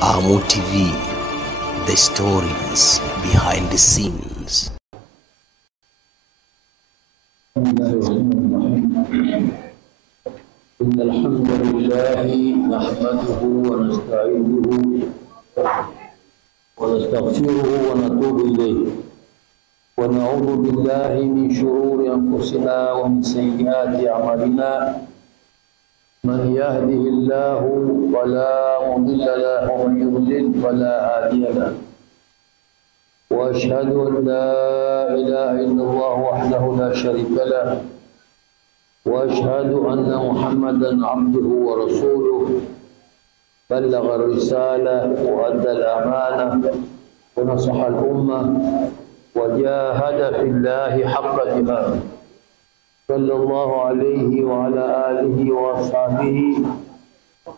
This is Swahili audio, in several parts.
Amu TV, the stories behind the scenes. إن الحمد لله نحمده ونستعينه ونستغفره ونتوب إليه ونعوذ بالله من شرور أنفسنا ومن سيئات أعمالنا من يهده الله فلا مضل له ومن يضلل فلا هادي له وأشهد أن لا إله إلا الله وحده لا شريك له وأشهد أن محمدًا عبده ورسوله بلغ الرسالة وأدى الأمانة ونصح الأمة وجاهد في الله حق جهاده صلى الله عليه وعلى آله وأصحابه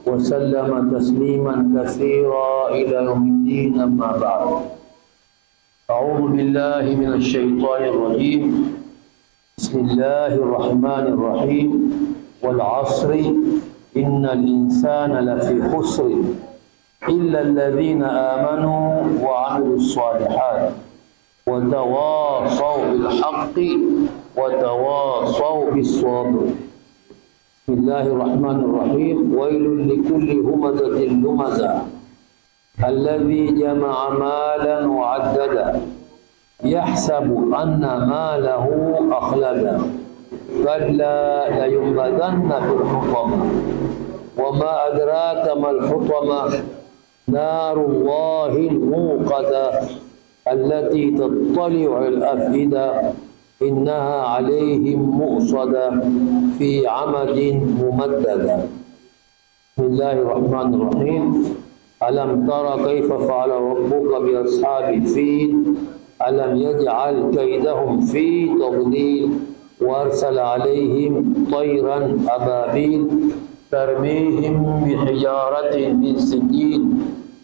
وسلم تسليما كثيرا إلى يوم الدين. أما بعد، أعوذ بالله من الشيطان الرجيم. بسم الله الرحمن الرحيم. والعصر إن الإنسان لفي خسر إلا الذين آمنوا وعملوا الصالحات وتواصوا بالحق وتواصوا بالصبر. بسم الله الرحمن الرحيم. ويل لكل همزة لمزة الذي جمع مالا وعدده يحسب أن ماله أخلده كلا لينبذن في الحطمة وما أدراك ما الحطمة نار الله الموقدة التي تطلع الأفئدة إنها عليهم مؤصدة في عمد ممددة. بسم الله الرحمن الرحيم. ألم تر كيف فعل ربك بأصحاب الفيل ألم يجعل كيدهم في تضليل وأرسل عليهم طيرا أبابيل ترميهم بحجارة من سجيل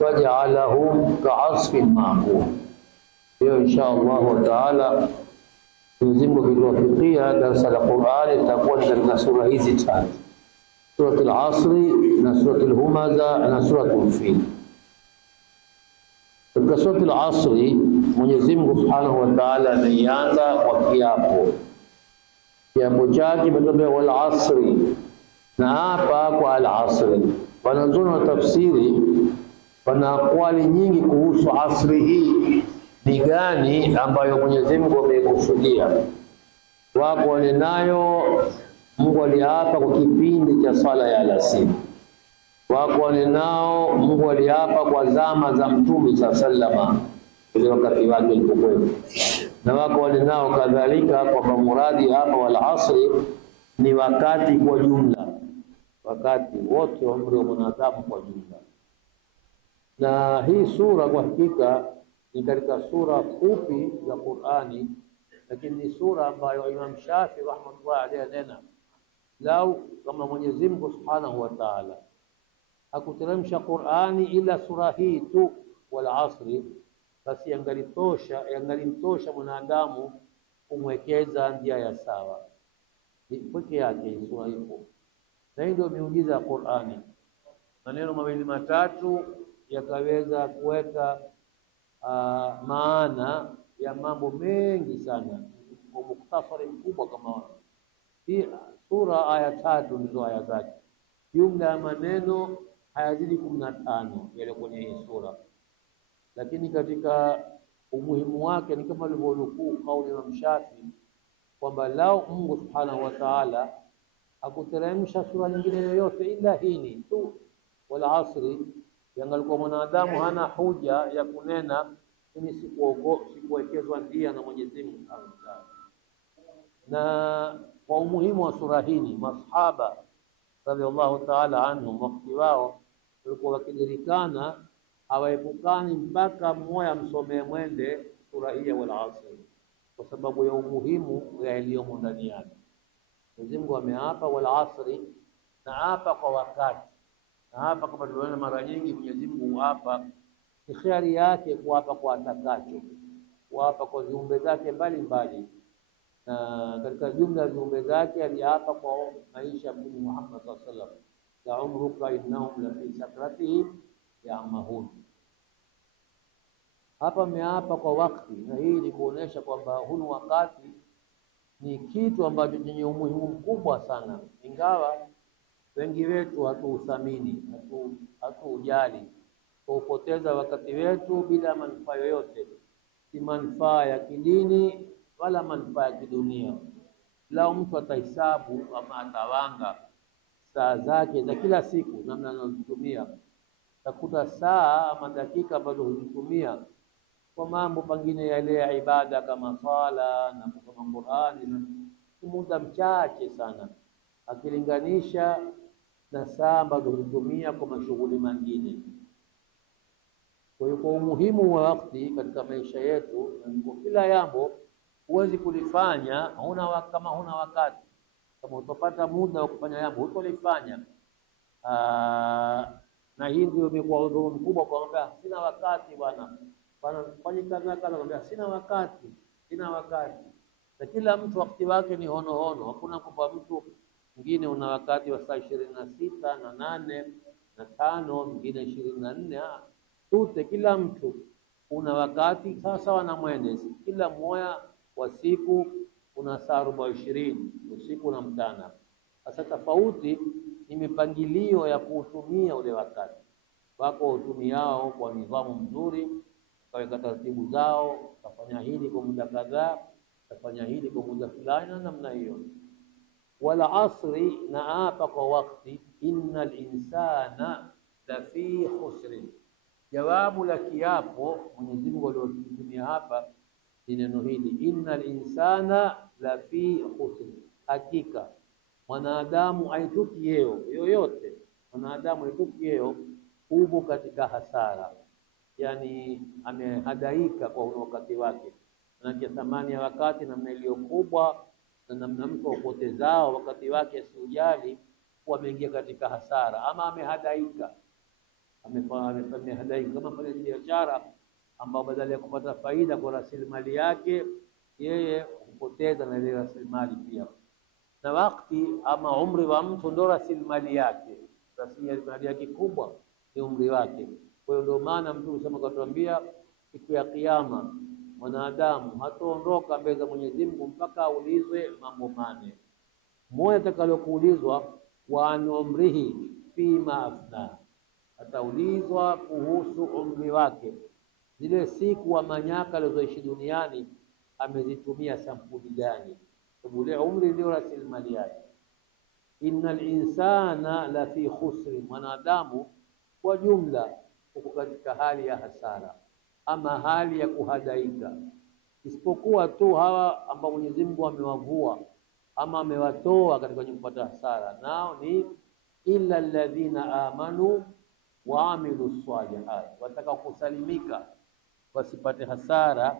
فجعلهم كعصف مأكول. إن شاء الله تعالى tuzimu kutuwafikia darasa la Qur'ani litakuwa katika sura hizi tatu: Suratul Asri na Suratul Humaza na Suratul Fil. Katika Suratul Asri Mwenyezi Mungu Subhanahu wa Ta'ala ameianza kwa kiapo. Kiapo chake kimetuambia wal asri, na hapa kwa al asri. Wanazuoni wa tafsiri wana akwali nyingi kuhusu asri hii ni gani ambayo Mwenyezi Mungu amekusudia. Wako wanenayo Mungu aliapa kwa kipindi cha sala ya alasiri. Wako wanenao Mungu aliapa kwa zama za Mtume sallama ile wakati wake ulipokuwa, na wako wanenao kadhalika kwamba muradi hapa wal asri ni wakati kwa jumla, wakati wote wa umri wa mwanadamu kwa jumla. Na hii sura kwa hakika ni katika sura fupi za Qur'ani, lakini ni sura ambayo Imam Shafi rahmatullahi alayhi anena lau kama Mwenyezi Mungu Subhanahu wa Ta'ala hakuteremsha Qur'ani ila sura hii tu wal asri, basi yangalimtosha mwanadamu kumwekeza njia ya sawa peke yake sura hiyo. Na hii ndio miujiza ya Qur'ani. Maneno mawili matatu yakaweza kuweka maana ya mambo mengi sana kwa mukhtasari mkubwa kama hii sura. Aya tatu ndizo aya zake, jumla ya maneno hayazidi 15 yale kwenye hii sura, lakini katika umuhimu wake ni kama alivyonukuu kauli ya Mshafi kwamba lao Mungu Subhanahu wa Ta'ala hakuteremsha sura nyingine yoyote ila hii tu wal asri, yangalikuwa mwanadamu hana hoja ya kunena mimi sikuwekezwa ndia na Mwenyezi Mungu. Na kwa umuhimu wa sura hii masahaba radhiallahu ta'ala anhum wakati wao walikuwa wakidirikana hawaepukani mpaka mmoja msomee mwende sura hii wal asri kwa sababu ya umuhimu yaliyomo ndani yake. Mwenyezi Mungu ameapa wal asri, na hapa kwa wakati, na hapa kama tunaona mara nyingi Mwenyezi Mungu hapa ni khiari yake kuapa kwa atakacho, kuapa kwa viumbe zake mbalimbali. Na katika jumla ya viumbe zake aliapa kwa maisha ya Mtume Muhammad sallallahu alaihi wasallam, la umruka innahum la fi sakratihim ya'mahun. Hapa ameapa kwa wakati, na hii ni kuonesha kwamba huu wakati ni kitu ambacho chenye umuhimu mkubwa sana, ingawa wengi wetu hatuuthamini, hatuujali, kupoteza wakati wetu bila manufaa yoyote, si manufaa ya kidini wala manufaa ya kidunia. Lao mtu atahesabu ama atawanga saa zake za kila siku namna anazotumia, takuta saa ama dakika ambazo huzitumia kwa mambo pengine yale ya ibada kama sala na kusoma Qur'ani ni muda mchache sana akilinganisha na saa ambazo huzitumia kwa mashughuli mengine. Kwa hiyo kwa umuhimu wa wakati katika maisha yetu, kwa kila jambo huwezi kulifanya kama huna wakati. Kama utapata muda wa kufanya jambo hutolifanya. Na hii ndio imekuwa udhuru mkubwa kwa sina wakati bwana. Fanya kazi kwamba sina wakati. Na kila mtu wakati wake ni hono. Hakuna kwa mtu mwingine una wakati wa saa 26 na 8 na 5, mwingine 24. Tute kila mtu una wakati sawa na mwende. Kila mmoja wa siku una saa 24 usiku na mchana. Sasa tofauti ni mipangilio ya kuutumia ule wakati. Wako utumiao kwa nidhamu mzuri, kaweka taratibu zao, kafanya hili kwa muda kadhaa, kafanya hili kwa muda fulani na namna hiyo. Wala asri, na apa kwa wakati, innal insana la fi khusrin. Jawabu la kiapo Mwenyezi Mungu aliyotumia hapa ni neno hili, innal insana la fi khusrin. Hakika mwanadamu aitukieo yoyote, mwanadamu aitukieo upo katika hasara, yani amehadaika kwa wakati wake. Na thamani ya wakati namna iliyo kubwa, na namna mtu upotezao wakati wake asijali, kuwa ameingia katika hasara ama amehadaika. Amehadaika kama fanya biashara ambao badala ya kupata faida kwa rasilimali yake, yeye hupoteza na ile rasilimali pia. Na wakati ama umri wa mtu ndo rasilimali yake, rasilimali yake kubwa ni umri wake. Kwa hiyo ndio maana Mtume sema katuambia siku ya kiyama mwanadamu hataondoka mbele za Mwenyezi Mungu mpaka aulizwe mambo mane. Moja atakalokuulizwa wa an umrihi fima afna, ataulizwa kuhusu umri wake, zile siku wa manyaka alizoishi duniani amezitumia sampuli gani? Ule umri ndio rasilimali yake. Innal insana la fi khusri, mwanadamu kwa jumla uko katika hali ya hasara ama hali ya kuhadaika, isipokuwa tu hawa ambao Mwenyezi Mungu amewavua ama amewatoa katika kupata hasara, nao ni illa alladhina amanu wa amilu salihat, wataka kusalimika wasipate hasara,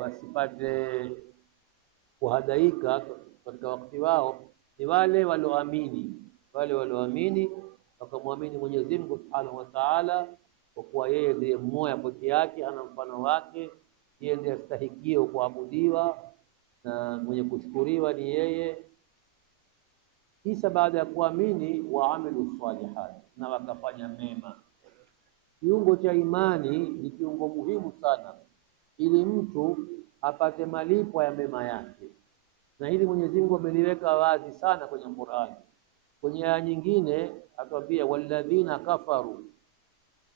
wasipate kuhadaika katika wakati wao, ni wale walioamini wakamwamini Mwenyezi Mungu Subhanahu wa Ta'ala, kwa kuwa yeye ndiye mmoja pekee yake, hana mfano wake, yeye ndiye astahikio kuabudiwa na mwenye kushukuriwa ni yeye. Kisha baada ya kuamini wa amilu salihat, na wakafanya mema. Kiungo cha imani ni kiungo muhimu sana ili mtu apate malipo ya mema yake, na hili Mwenyezi Mungu ameliweka wazi sana kwenye Qur'an. Kwenye aya nyingine atwambia walladhina kafaru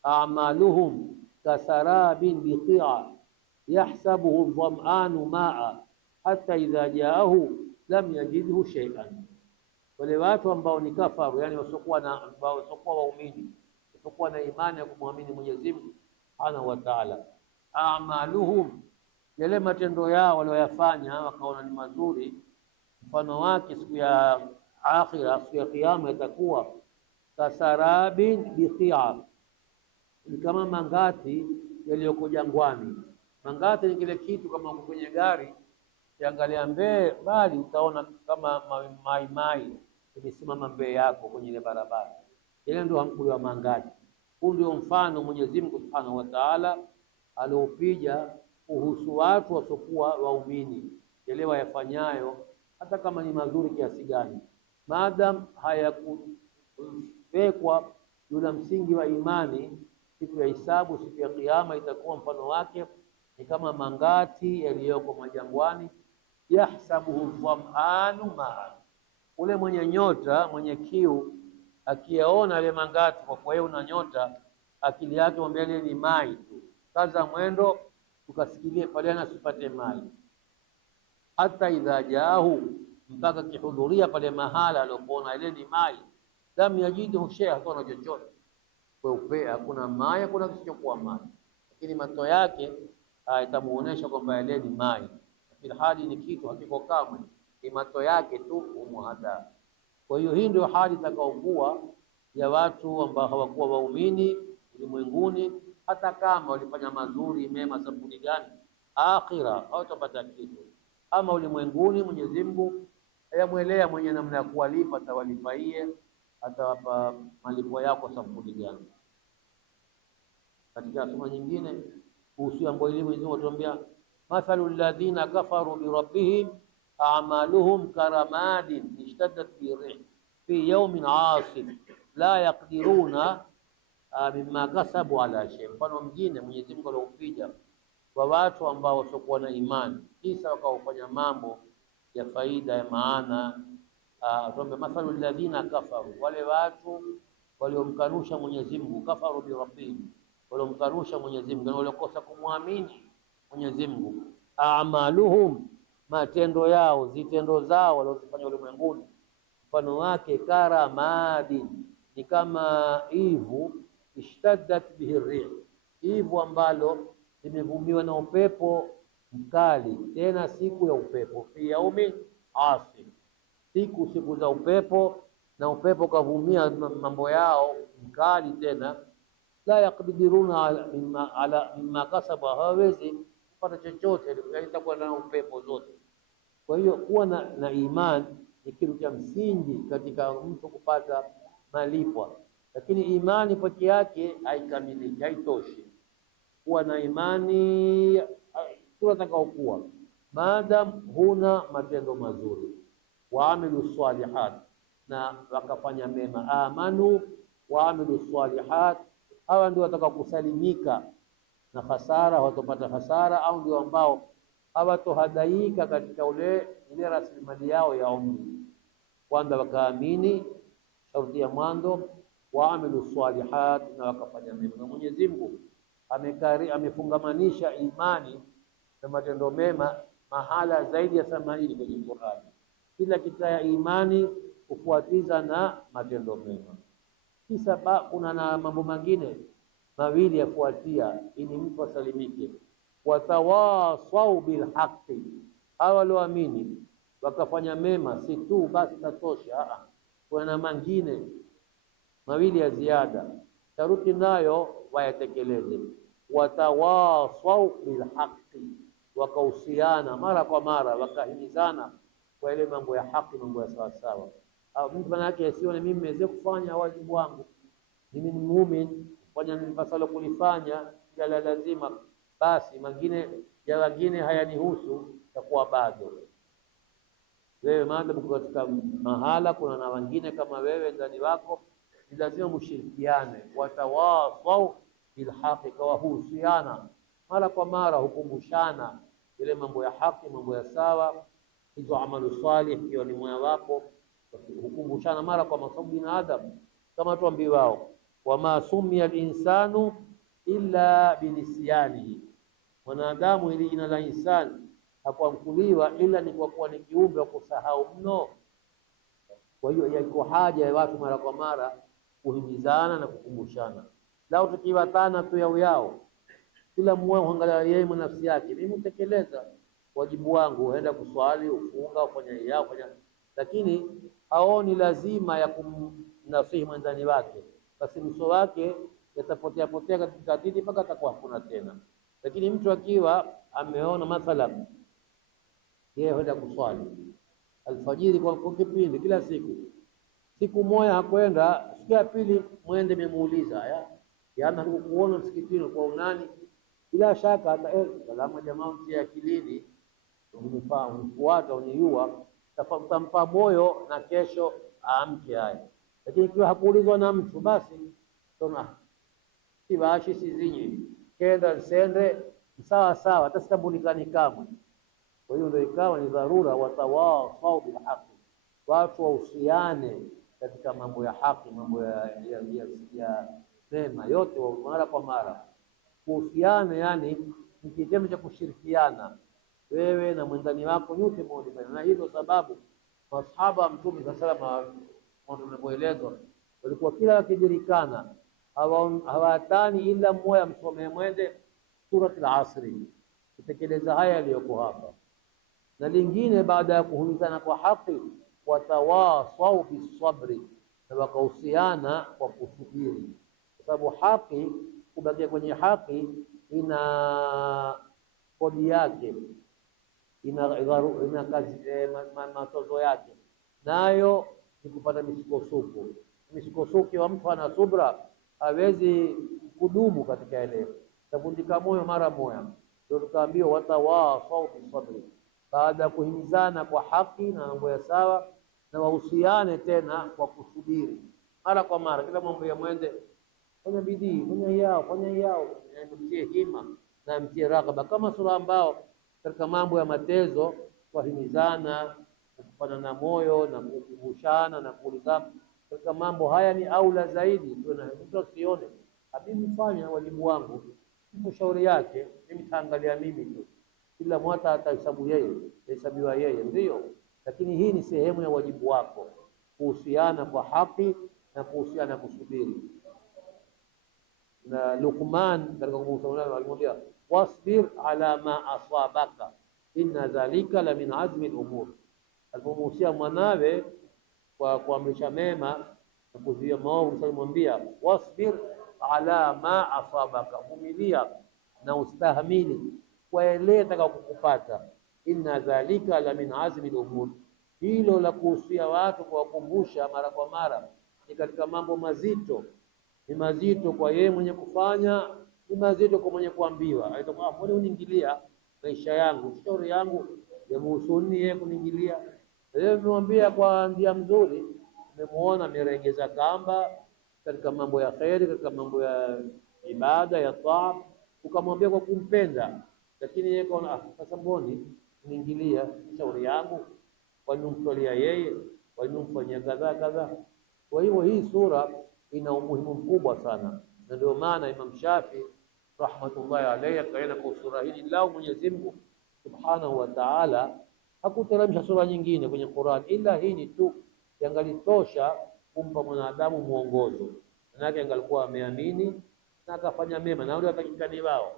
a'maluhum kasarabin biqi'a yahsabuhu dham'anu ma'a hatta idha ja'ahu lam yajidhu shay'an. Wale watu ambao ni kafaru, yani wasokuwa waumini, wasokuwa na imani ya kumwamini Mwenyezi Mungu Subhanahu wa Ta'ala, a'maluhum, yale matendo yao walioyafanya wakaona ni mazuri, mfano wake siku ya akhira, siku ya kiyama itakuwa kasarabin biqi'a, ni kama mangati yaliyoko jangwani. Mangati ni kile kitu kama kwenye gari, ukiangalia mbele bali utaona kama mai imesimama mbele yako kwenye ile barabara. Ile ndio hamkuliwa mangati. Huu ndio mfano Mwenyezi Mungu Subhanahu wa Ta'ala aliopiga kuhusu watu wasokuwa waumini, yale wayafanyayo hata kama ni mazuri kiasi gani, maadam hayakuwekwa yule msingi wa imani siku ya hisabu, siku ya kiyama, itakuwa mfano wake ni kama mangati yaliyoko majangwani, yahsabuhu dham'anu ma'a, ule mwenye nyota, mwenye kiu akiyaona yale mangati, kwa kuwa yeye una nyota, akili yake mwambia ile ni mai tu, kaza mwendo tukasikilie pale na sipate mai. Hata idha jaahu, mpaka kihudhuria pale mahala alipoona ile ni mai, lam yajidu shay'a, hakuna chochote kweupe, hakuna mai, hakuna kisichokuwa mai, lakini macho yake itamuonesha kwamba ile ni mai, lakini hali ni kitu hakiko kamwe, ni macho yake tu umuhada. Kwa hiyo hii ndio hali itakayokuwa ya watu ambao hawakuwa waumini ulimwenguni, hata kama walifanya mazuri mema sabuni gani, akhira hawatapata kitu. Ama ulimwenguni Mwenyezi Mungu ayamwelea mwenye namna ya kuwalipa, atawalipaie, atawapa malipo yako sabuni gani. Katika sura nyingine kuhusu ambayo Mwenyezi Mungu atuambia, mathalul ladhina kafaru bi rabbihim a'maluhum karamadin ishtaddat bi fi yawmin 'asif la yaqdiruna mimma kasabu ala shay. Mfano mwingine Mwenyezi Mungu aliopiga kwa watu ambao wasiokuwa na imani, kisa wakaofanya mambo ya faida ya maana. Atuambia mathalul ladhina kafaru, wale watu waliomkanusha Mwenyezi Mungu, kafaru bi rabbihim, waliomkanusha Mwenyezi Mungu, waliokosa kumwamini Mwenyezi Mungu, a'maluhum, matendo yao, zitendo zao walizofanya ulimwenguni, mfano wake karamadin, ni kama ivu, ishtaddat bihi rih, ivu ambalo limevumiwa na upepo mkali, tena siku ya upepo, fi yaumi asif, siku za upepo, na upepo kavumia mambo yao mkali, tena la yaqdiruna ala mimma kasaba, hawezi kupata chochote, itakuwa na upepo zote. Kwa hiyo kuwa na imani ni kitu cha msingi katika mtu kupata malipo, lakini imani peke yake haikamiliki, haitoshi. Kuwa na imani tunatakaokuwa maadam huna matendo mazuri, waamilu salihat, na wakafanya mema, amanu waamilu salihat, hawa ndio watakao kusalimika na hasara, watapata hasara, au ndio ambao hawatohadaika katika ile rasilimali yao ya umri. Kwanza wakaamini, sharti ya mwanzo, waamilu salihat, na wakafanya mema. Na Mwenyezi Mungu amefungamanisha imani na matendo mema mahala zaidi ya 80 kwenye Qur'ani. Kila kitaya imani kufuatiza na matendo mema. Kisa kuna na mambo mengine mawili yafuatia ili mtu asalimike. Watawasau bil haqqi, hawa walioamini wakafanya mema, si tu basi tatosha, kuna na mengine mawili ya ziada, taruti nayo wayatekeleze. Watawasau bil haqqi, wakahusiana mara kwa mara, wakahimizana kwa ile mambo ya haki, mambo ya sawa sawa. Au mtu maana yake asione mimi nimeweza kufanya wajibu wangu, mimi ni muumini, fanya nilipasalo kulifanya, la lazima basi mengine ya wengine hayanihusu, takuwa bado wewe maadamu katika mahala kuna na wengine kama wewe ndani wako, ni lazima mshirikiane. Watawasau bil haqi, kawahusiana mara kwa mara, hukumbushana ile mambo ya haki, mambo ya sawa, hizo amalu salih hiyo ni moyo wako, hukumbushana mara kwa mara. Binadamu kama tuambiwao, wama sumia al-insanu illa binisyanihi, mwanadamu ili jina la insani hakuamkuliwa ila ni kwa kuwa ni kiumbe wa kusahau mno. Kwa hiyo yako haja ya watu mara kwa mara kuhimizana na kukumbushana. Lao tukiwatana tu yao, kila mmoja huangalia yeye nafsi yake, mimi utekeleza wajibu wangu, uenda kuswali, ufunga, ufanya yao, ufanya, lakini haoni lazima ya kumnasihi mwenzani wake, basi mso wake yatapotea katika dini mpaka atakuwa hakuna tena. Lakini mtu akiwa ameona mathalan yeye huenda kuswali alfajiri kwa kipindi kila siku moja hakwenda, siku ya pili mwende memuuliza yana kuona msikitini kwa unani, bila shaka hata salama jamaa mtia akilini, unifuata uniua, tampa moyo na kesho aamke haya. Lakini ikiwa hakuulizwa na mtu, basi Tuna siwashi sizinyi kenda nsende sawa sawa, hata sitambulikani kamwe. Kwa hiyo ndio ikawa ni dharura, watawasau bilhaqi, watu wahusiane katika mambo ya haki, mambo ya mema yote mara kwa mara. Kuhusiana yani ni kitendo cha kushirikiana wewe na mwendani wako nyote moja, na hilo sababu masahaba wa Mtume sallallahu alaihi wasallam tunavyoelezwa walikuwa kila wakijulikana hawatani ila mmoja msomee mwende suratul Asri kutekeleza haya yaliyoko hapa, na lingine baada ya kuhimizana kwa haki watawasau bisabri, na wakahusiana kwa kusubiri, kwa sababu haki, kubakia kwenye haki ina kodi yake, ina kazi matozo yake, nayo ni kupata misukosuko. Misukosuko wa mtu ana subra hawezi kudumu katika ile, tavundika moyo mara moja. Ndio tukaambiwa watawasau bisabri, baada ya kuhimizana kwa haki na mambo ya sawa, na wahusiane tena kwa kusubiri mara kwa mara. Kila mambo ya mwende, fanya bidii, fanya yao, mtie hima na mtie raghaba, kama sura ambao katika mambo ya matezo kuhimizana, kufanana moyo na kukumbushana na kuulizana katika mambo haya ni aula zaidi. Mtu asione mimi mfanya wajibu wangu, mshauri yake mimi taangalia mimi tu, kila mwata atahesabu yeye, atahesabiwa yeye, ndio. Lakini hii ni sehemu ya wajibu wako, kuhusiana kwa haki na kuhusiana kusubiri. Na Luqman katika kumshauri alimwambia wasbir ala ma asabaka inna dhalika la min azmi al-umur. Alipomuhusia mwanawe kwa kuamrisha mema na kuzuia maovu, alimwambia wasbir ala ma asabaka, vumilia na ustahimili kwa yale yatakayokupata. Inna dhalika la min azmi al-umur, hilo la kuhusia watu kuwakumbusha mara kwa mara ni katika mambo mazito. Ni mazito kwa yeye mwenye kufanya, ni mazito kwa mwenye kuambiwa. Aitakuwa mbona uniingilia maisha yangu, shauri yangu yamuhusuni yeye kuniingilia. Leo nimwambia kwa njia mzuri, nimemuona ameregeza kamba katika mambo ya khairi, katika mambo ya ibada ya taa, ukamwambia kwa kumpenda, lakini yeye kaona sasa mboni uniingilia shauri yangu, wanimtolia yeye, wanimfanyia kadha kadha. Kwa hivyo hii sura ina umuhimu mkubwa sana, na ndio maana Imam Shafi rahmatullahi alayhi akaenda kwa sura hili. Lao Mwenyezi Mungu Subhanahu wa Ta'ala hakuteremsha sura nyingine kwenye Qur'an ila hii ni tu, yangalitosha kumpa mwanadamu mwongozo, manake angalikuwa ameamini na akafanya mema na wale watakikani wao.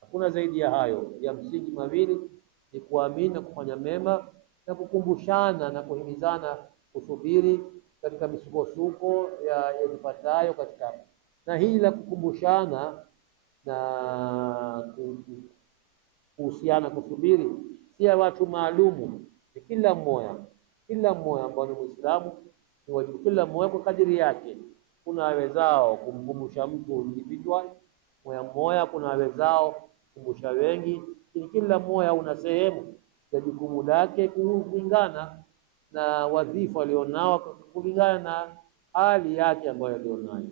Hakuna zaidi ya hayo, ya msingi mawili ni kuamini na kufanya mema na kukumbushana na kuhimizana kusubiri katika misukosuko yapatayo katika. Na hili la kukumbushana na kuhusiana kusubiri si ya watu maalumu, ni kila mmoja ambao ni Muislamu, ni wajibu kila mmoja kwa kadiri yake. Kuna wawezao kumkumbusha mtu individual mmoja, kuna wawezao kukumbusha wengi, lakini kila mmoja una sehemu ya jukumu lake kulingana na wadhifa alionao, kulingana na hali yake ambayo alionayo.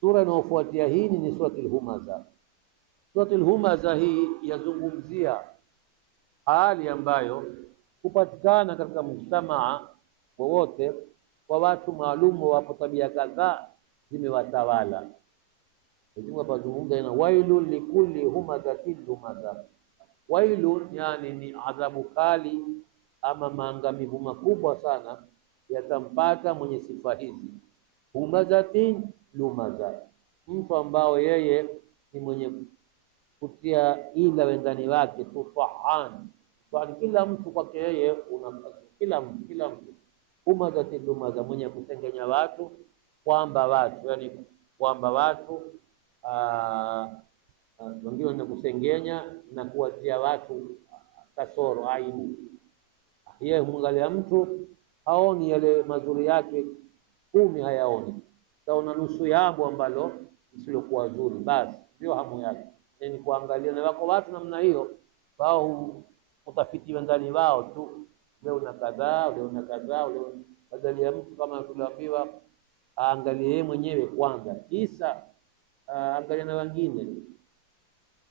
Sura inayofuatia hii ni suratul Humaza. Suratul Humaza hii yazungumzia hali ambayo hupatikana katika mujtamaa wowote kwa watu maalumu, wapo tabia kadhaa zimewatawala. Lazima pazungumza na wailun likulli humazatin lumaza. Wailun yani ni adhabu kali ama maangamivu makubwa sana yatampata mwenye sifa hizi. Humazatin lumaza, mtu ambao yeye ni mwenye kutia ila wendani wake tu, fahan, kwani kila mtu kwake yeye kila mtu. Humazatin lumaza, mwenye kusengenya watu, kwamba watu, yani kwamba watu wengine wenye kusengenya na kuwatia watu kasoro, aibu. Yeye mwangalia mtu haoni yale mazuri yake 10 hayaoni, taona nusu yabo ambalo lisilokuwa zuri, basi ndio hamu yake ni kuangalia. Na wako watu namna hiyo, wao utafiti ndani wao tu, leo na kadhaa, leo na kadhaa, leo badala ya mtu kama tuliambiwa aangalie mwenyewe kwanza, kisha angalia na wengine.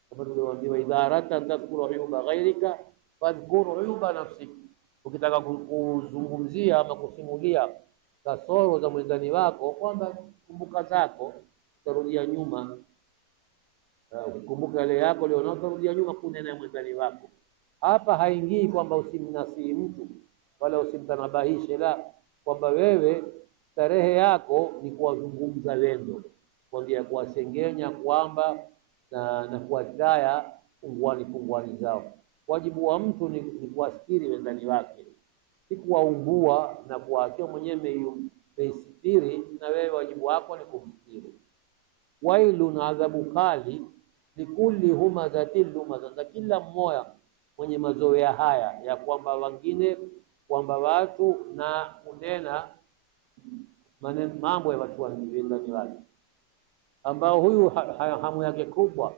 Kama tulivyoambiwa, idha aradta an tadhkura uyuba ghairika fadhkur uyuba nafsik, ukitaka kuzungumzia ama kusimulia kasoro za mwendani wako, kwanza kumbuka zako, utarudia nyuma. Ukikumbuka yale yako leo, na utarudia nyuma kunena mwendani wako. Hapa haingii kwamba usimnasihi mtu wala usimtanabahishe, la, kwamba wewe starehe yako ni kuwazungumza wendo, kuambia, kuwasengenya kwamba na kuwataya punguani zao. Wajibu wa mtu ni kuwastiri wendani wake, si kuwaumbua na kuwaachia mwenyewe meisitiri, na wewe wajibu wako ni kumstiri. Wailun, adhabu kali, likulli humazatin lumaza, kila mmoja mwenye mazoea haya ya kwamba wengine, kwamba watu na kunena mambo ya watu wendani wake, ambao huyu hamu yake kubwa,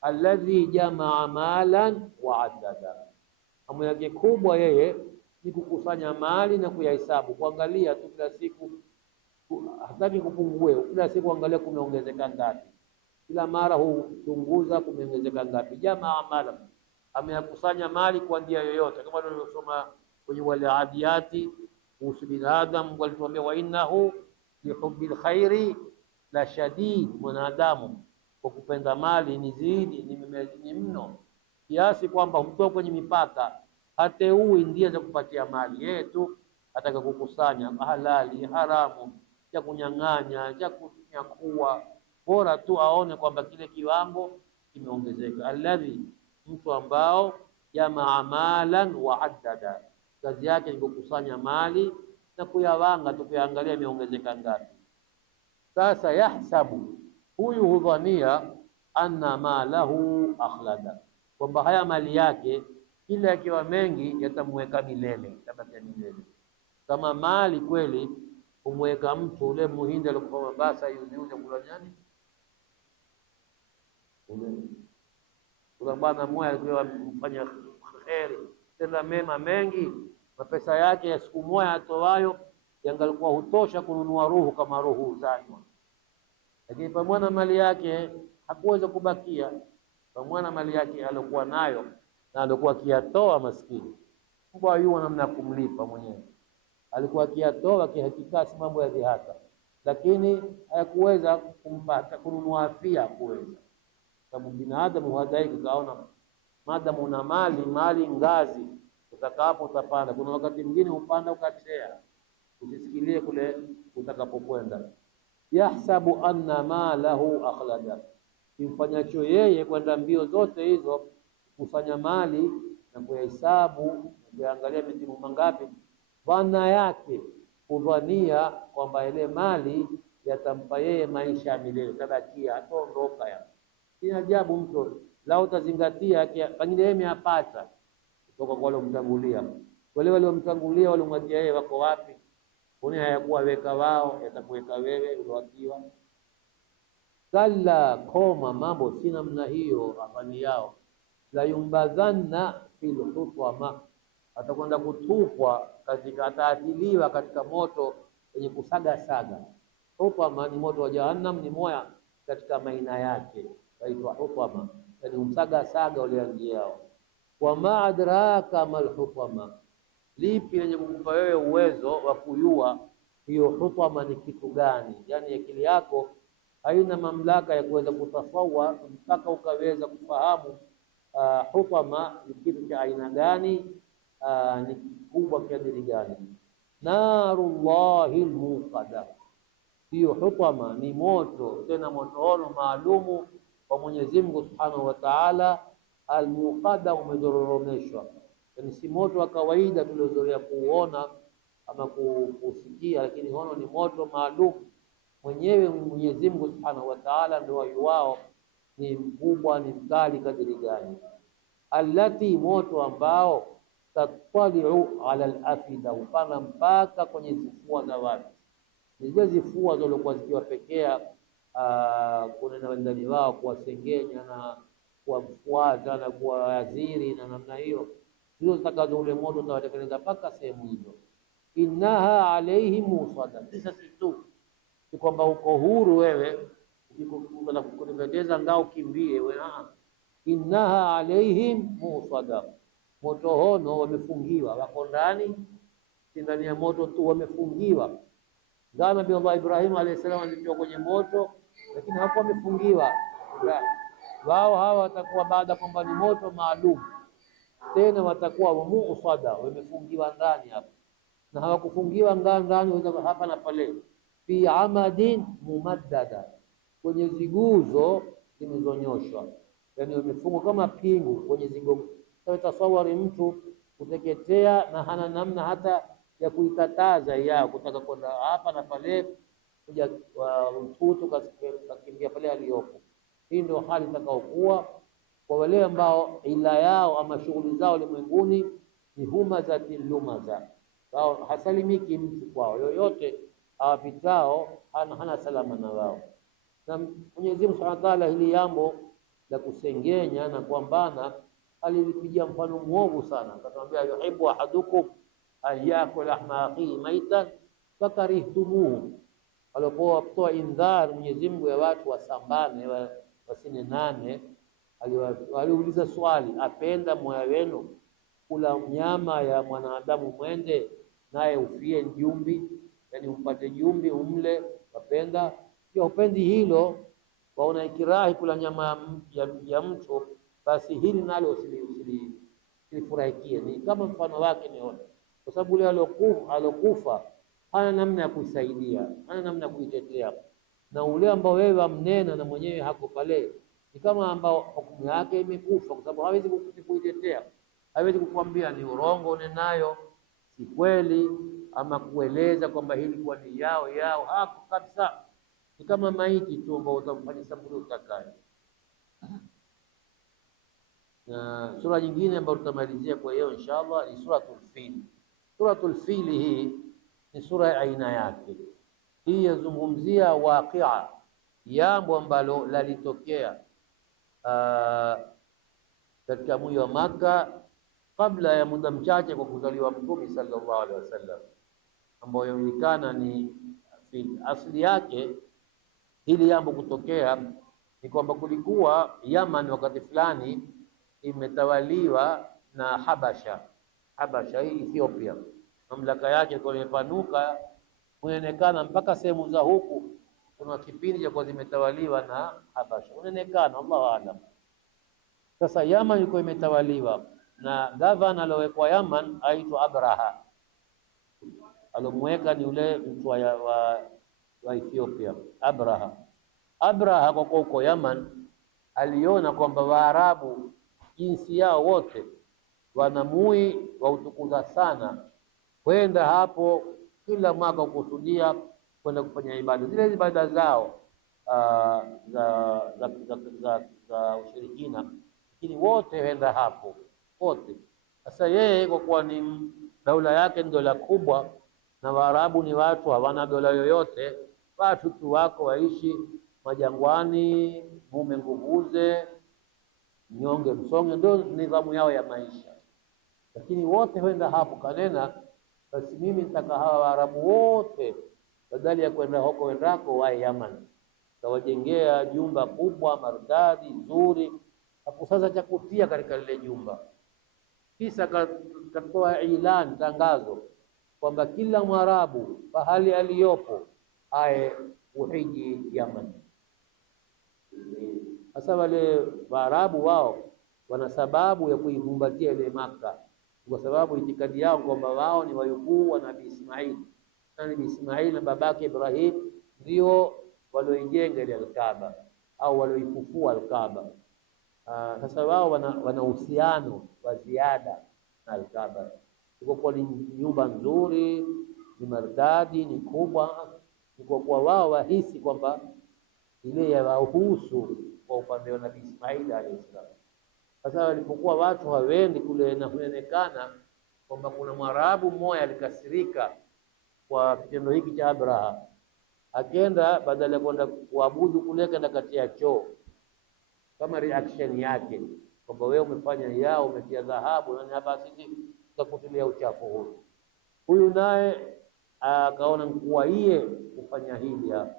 alladhi jamaa malan wa addada, hamu yake kubwa yeye ni kukusanya mali na kuyahesabu, kuangalia tu kila siku, hataki kupungue. Kila siku angalia kumeongezeka ngapi, kila mara huchunguza kumeongezeka ngapi. Jamaa malan, ameyakusanya mali kwa njia yoyote, kama tulivyosoma kwenye wale adiyati kuhusu binadamu, walituambia wa innahu lihubbil khairi la shadid, mwanadamu kwa kupenda mali ni mno, kiasi kwamba humtoa kwenye mipaka, hateui ndiye za kupatia mali, yeye tu ataka kukusanya halali haramu, cha kunyang'anya, cha kunyakua, bora tu aone kwamba kile kiwango kimeongezeka. Alladhi, mtu ambao jamaa malan wa addada, kazi yake ni kukusanya mali na kuyawanga tu, kuangalia imeongezeka ngapi. Sasa yahsabu, huyu hudhania, anna malahu akhlada, kwamba haya mali yake kila yakiwa mengi yatamweka milele, tabaki milele. Kama mali kweli kumweka mtu, ule muhindi alikuwa Mombasa yuziuze kula nyani, ule bwana mmoja alikuwa mfanya kheri, tenda mema mengi, mapesa yake ya siku moja atoayo yangalikuwa hutosha kununua ruhu kama ruhu uzanywa, lakini pamoja na mali yake hakuweza kubakia. Pamoja na mali yake alikuwa nayo na alikuwa akiyatoa, maskini mbwa yuo namna kumlipa mwenyewe, alikuwa akiyatoa kihakika, si mambo ya dhihaka, lakini hayakuweza kumpata kununua afia, kuweza, sababu binadamu huadaika, kaona madamu una mali ngazi, utakapo utapanda. Kuna wakati mwingine upanda ukatea, usisikilie kule utakapokwenda. Yahsabu anna malahu akhlada, kimfanyacho yeye kwenda mbio zote hizo kusanya mali na kuhesabu na kuangalia mitimu mangapi, dhana yake kudhania kwamba ile mali yatampa yeye maisha ya milele, tabakia ataondoka. Ya si ajabu mtu lao utazingatia pengine yeye amepata kutoka kwa wale mtangulia, wale waliomtangulia walimwachia yeye wako wapi? Kuna hayakuwa weka wao, yatakuweka wewe uliwakiwa. Kalla, koma, mambo si namna hiyo. Afani yao la yumbadhanna fil hutama, atakwenda kutupwa katika, ataadhiliwa katika moto wenye kusaga saga. Hutama ni moto wa Jahannam, ni moya katika maina yake, kaitwa hutama, yani umsaga saga wale rangi yao. Wa ma adraka mal hutama, lipi lenye kukupa wewe uwezo wa kujua hiyo hutama ni kitu gani? Yani akili yako haina mamlaka ya kuweza kutasawwa mpaka ukaweza kufahamu hutama ni kitu cha aina gani, ni kikubwa kiadili gani. Narullahi almuqada, hiyo hutama ni moto, tena moto maalumu kwa Mwenyezi Mungu Subhanahu wa Ta'ala. Almuqada, umedororomeshwa, yani si moto wa kawaida tuliozoea kuona ama kusikia, lakini hono ni moto maalum. Mwenyewe Mwenyezi Mungu Subhanahu wa Ta'ala ndio wao ni mkubwa, ni mkali kadiri gani. Allati, moto ambao tataliu ala al-afida, upana mpaka kwenye zifua za watu. Zile zifua zilizokuwa zikiwapekea kuna na wandani wao kuwasengenya na kuwafuata na kuwaadhiri na namna hiyo, hizo zitakazo ule moto utawatekeleza mpaka sehemu hizo. Innaha alaihim musada, kisa situ si kwamba uko huru wewe ukipendeza ngao kimbie wewe. Innaha alaihim musada, moto hono wamefungiwa, wako ndani, si ndani ya moto tu, wamefungiwa. Ngao Nabii Allah Ibrahim alayhi salam alitoka kwenye moto, lakini hawakuwa wamefungiwa. Wao hawa watakuwa baada kwamba ni moto maalum, tena watakuwa musada, wamefungiwa ndani hapa, na hawakufungiwa ndani hapa na pale. Fi amadin mumaddada, kwenye ziguzo zilizonyoshwa, yani wamefungwa kama pingu kwenye zigo. Sasa tasawari mtu kuteketea na hana namna hata ya kuikataza yao kutaka kwenda hapa na pale, kuja mtutu kakimbia pale aliyopo. Hii ndio hali itakayokuwa kwa wale ambao ila yao ama shughuli zao ulimwenguni ni humazatil lumaza, wao hasalimiki mtu kwao yoyote awapitao, hana salama na wao. Na Mwenyezi Mungu Subhanahu wa Ta'ala hili jambo la kusengenya na kuambana alilipigia mfano mwovu sana, akamwambia yuhibbu ahadukum an yakula lahma akhihi maitan fakarihtumuhu. Alipokuwa kutoa indhar Mwenyezi Mungu ya watu wasambane wasinenane, aliuliza swali, apenda moyo wenu kula nyama ya mwanadamu mwende naye ufie njumbi, yani umpate jumbi umle, wapenda? Pia upendi hilo, waona ikirahi kula nyama ya mtu, basi hili nalo usilifurahikie. Ni kama mfano wake niona, kwa sababu yule alokufa hana namna ya kuisaidia, hana namna ya kuitetea, na ule ambao wewe amnena na mwenyewe hako pale ni kama ambao hukumu yake imekufa, kwa sababu hawezi kuitetea, hawezi kukwambia ni urongo unenayo, si kweli, ama kueleza kwamba hili kwa ni yao hapo kabisa. Ni kama maiti tu ambao utamfanya sampuli utakayo. Na sura nyingine ambayo tutamalizia kwa hiyo inshallah ni suratul Fil. Suratul Fil hii ni sura ya aina yake. Hii yazungumzia waqia, jambo ambalo lalitokea katika mji wa Makka kabla ya muda mchache kwa kuzaliwa Mtume sallallahu alaihi wasallam, ambayo inaonekana ni asili yake. Hili jambo kutokea ni kwamba kulikuwa Yaman wakati fulani imetawaliwa na Habasha. Habasha hii Ethiopia, mamlaka yake ilikuwa imepanuka, unaonekana mpaka sehemu za huku kuna kipindi cha kwa zimetawaliwa na Habasha, unaonekana Allahu aalam. Sasa Yaman ilikuwa imetawaliwa na gavana aliyowekwa Yaman aitwa Abraha, alomweka ni ule mtu wa Ethiopia. Abraha kwa huko Yaman aliona kwamba Waarabu jinsi yao wote wanamui wautukuza sana, kwenda hapo kila mwaka kukusudia kwenda kufanya ibada zile ibada zao za ushirikina, lakini wote wenda hapo wote. Sasa yeye kwa kuwa ni daula yake ni dola kubwa na Waarabu ni watu hawana dola yoyote, watu tu wako waishi majangwani, mume nguvuze, nyonge msonge, ndio nidhamu yao ya maisha. Lakini wote wenda hapo, kanena basi mimi nitaka hawa Waarabu wote badala ya kwenda huko wendako wa Yaman, tawajengea jumba kubwa maridadi nzuri, hapo sasa cha kutia katika lile jumba. Kisha katoa ilani, tangazo kwamba kila Mwarabu pahali aliyopo aye uhiji Yaman. Sasa wale Waarabu wao wana sababu ya kuikumbatia ile Makka, kwa sababu itikadi yao kwamba wao ni wajukuu wa Nabii Ismail, na Nabii Ismail na babake Ibrahim ndio walioijenga ile Al-Kaaba au walioifufua Al-Kaaba. Sasa wao wana uhusiano wa ziada na Al-Kaaba, kwa ni nyumba nzuri, ni maridadi, ni kubwa, ni kwa kuwa wao wahisi kwamba ile ya wahusu kwa upande wa Nabii Ismail alayhi salam. Sasa walipokuwa watu hawendi kule, na kuonekana kwamba kuna Mwarabu mmoja alikasirika kwa kitendo hiki cha Abraha, akenda badala ya kwenda kuabudu kule kaenda kati ya choo kama reaction yake kwamba wewe umefanya yao, umetia dhahabu na hapa sisi tutakutilia uchafu huu. Huyu naye akaona kuwa yeye kufanya hili hapa,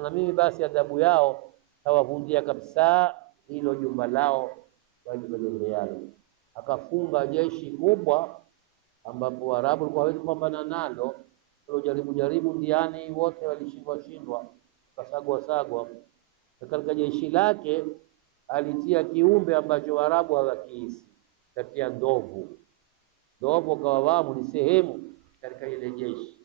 na mimi basi adhabu yao tawavundia kabisa hilo jumba lao walilolialo. Akafunga jeshi kubwa ambapo Waarabu walikuwa hawezi kupambana nalo. Jaribu ndiani wote walishindwa, kasagwa. Katika jeshi lake alitia kiumbe ambacho Waarabu hawakiisi, katia ndovu. Ndovu kwa wao ni sehemu katika ile jeshi,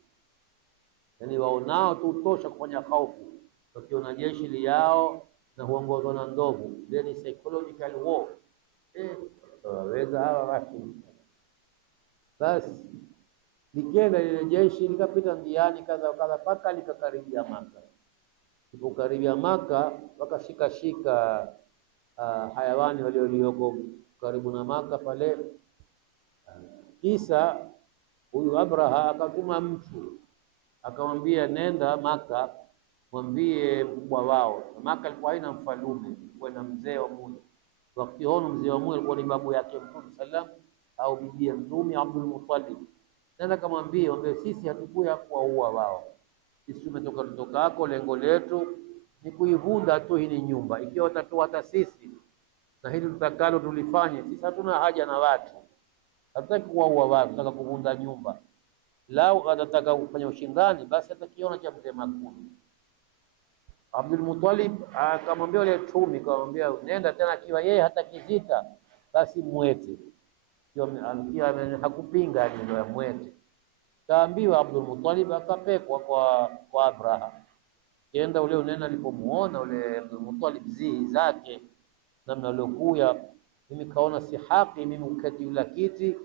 yani waonao tu tosha kufanya hofu wakiona jeshi liao na huongozwa na ndovu. Then psychological war waweza hawa watu. Basi likenda ile jeshi likapita ndiani kadha paka likakaribia Maka. Ilipokaribia Maka wakashika hayawani walioko karibu na Maka pale. Kisa huyu Abraha akatuma mtu akamwambia, nenda Maka mwambie mkubwa wao. Maka alikuwa haina mfalume, kwa na mzee wa Mungu. Wakati huo mzee wa Mungu alikuwa ni babu yake Mtume sallam au bibi Mtume Abdul Muttalib. Nenda kamwambie sisi hatukuya kuwaua wao. Sisi tumetoka hako, lengo letu ni kuivunda tu hii nyumba. Ikiwa watatoa hata sisi na hili tutakalo tulifanye, sisi hatuna haja na watu. Hatutaki kuwaua watu, tunataka kuvunda nyumba. Lau atataka kufanya ushindani basi atakiona cha mtema kuni. Abdul Muttalib akamwambia yule Mtume, akamwambia nenda tena, akiwa yeye hata kizita basi mwete. Kiwa hakupinga ndio mwete. Kaambiwa Abdul Muttalib akapekwa kwa Abraha. Kenda ule unena alipomuona ule Abdul Muttalib zii zake namna alokuya, mimi kaona si haki mimi ukati yule kiti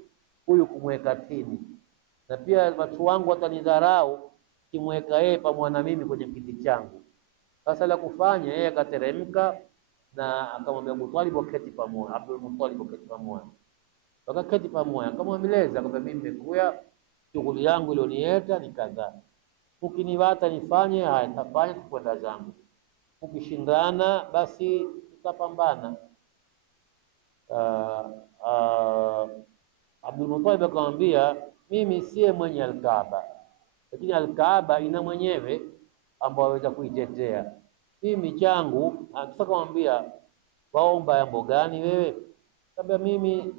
huyu kumweka chini, na pia watu wangu watanidharau kimweka yeye pamoja na mimi kwenye kiti changu. Sasa la kufanya yeye akateremka na akamwambia Abu Talib wakati pamoja, Abdul Muttalib wakati pamoja. Wakati pamoja akamwambia kwamba mimi nimekuja, shughuli yangu iliyonieta ni kadhaa. Ukiniwata nifanye haya nitafanya kwenda zangu. Ukishindana basi tutapambana. Abdul Muttalib akamwambia mimi siye mwenye Al-Kaaba, lakini Al-Kaaba ina mwenyewe ambao aweza kuitetea. Mimi changu akamwambia waomba jambo gani wewe? Akamwambia mimi